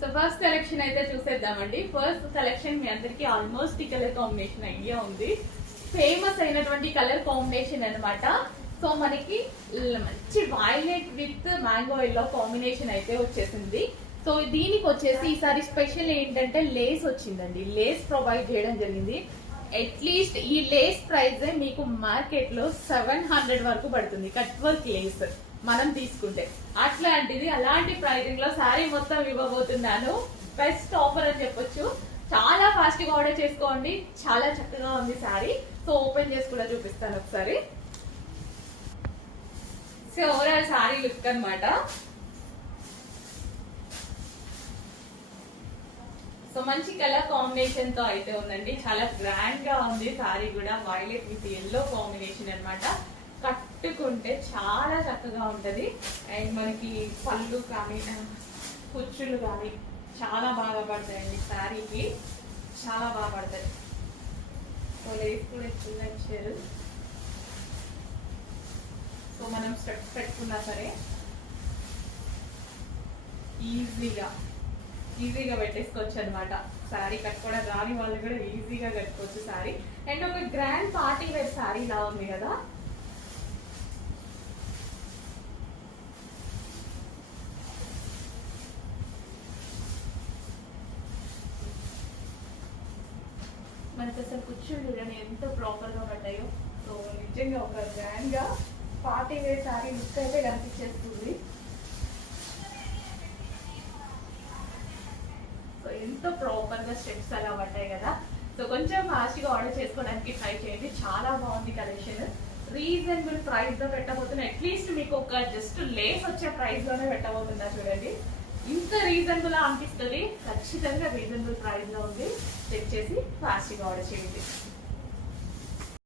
So first collection అయితే చూసేద్దామండి. First collection మీ అందరికి ఆల్మోస్ట్ ఈ కలర్ కాంబినేషన్ ఐడియా ఉంది. ఫేమస్ అయినటువంటి కలర్ కాంబినేషన్ అన్నమాట. సో మనకి మంచి violet with mango yellow combination అయితే వచ్చేసింది. సో దీనికి వచ్చేసి ఈసారి స్పెషల్ ఏంటంటే లేస్ వచ్చిందండి. లేస్ ప్రొవైడ్ చేయడం జరిగింది. అట్లీస్ట్ ఈ లేస్ ప్రైస్ మీకు మార్కెట్ లో 700 వరకు పడుతుంది. కట్ వర్క్ లేస్ మనం తీసుకుంటే అట్లాంటిది అలాంటి ప్రైజింగ్ లో శారీ మొత్తం ఇవ్వబోతున్నాను. బెస్ట్ ఆఫర్ అని చెప్పొచ్చు. చాలా ఫాస్ట్ గా ఆర్డర్ చేసుకోండి. చాలా చక్కగా ఉంది శారీ. సో ఓపెన్ చేసి కూడా చూపిస్తాను ఒకసారి. సో ఓవరాల్ శారీ లుక్ అన్నమాట. సో మంచి కలర్ కాంబినేషన్ తో అయితే ఉందండి. చాలా గ్రాండ్ గా ఉంది శారీ కూడా. వైలెట్ విత్ ఎల్లో కాంబినేషన్ అన్నమాట. కట్టుకుంటే చాలా చక్కగా ఉంటది. అండ్ మనకి పళ్ళు కానీ కుచ్చులు కానీ చాలా బాగా పడతాయండి. శారీకి చాలా బాగా పడతాయి. సో లేస్ కూడా ఎక్కువగా ఇచ్చారు. సో మనం స్టెప్స్ పెట్టుకున్నా సరే ఈజీగా పెట్టేసుకోవచ్చు అనమాట. శారీ కట్టుకోవడం రాని వాళ్ళు కూడా ఈజీగా కట్టుకోవచ్చు శారీ. అండ్ ఒక గ్రాండ్ పార్టీ వేర్ శారీ లా ఉంది కదా. మనకి అసలు కూర్చుని చూడండి ఎంత ప్రాపర్ గా పడ్డాయో. సో నిజంగా ఒక గ్రాండ్ గా పార్టీ వేర్ శారీ లుక్ అయితే కనిపించేస్తుంది. సో ఎంత ప్రాపర్ గా స్టెప్స్ అలా పడ్డాయి కదా. సో కొంచెం ఫాస్ట్ గా ఆర్డర్ చేసుకోవడానికి ట్రై చేయండి. చాలా బాగుంది కలెక్షన్. రీజనబుల్ ప్రైస్ లో పెట్టబోతున్నా. అట్లీస్ట్ మీకు ఒక జస్ట్ లేస్ వచ్చే ప్రైస్ లోనే పెట్టబోతున్నా. చూడండి ఇంత రీజనబుల్ అనిపిస్తుంది. ఖచ్చితంగా రీజనబుల్ ప్రైస్ లో ఉంది. చెక్ చేసి ఫాస్ట్ గా ఆర్డర్ చేయండి.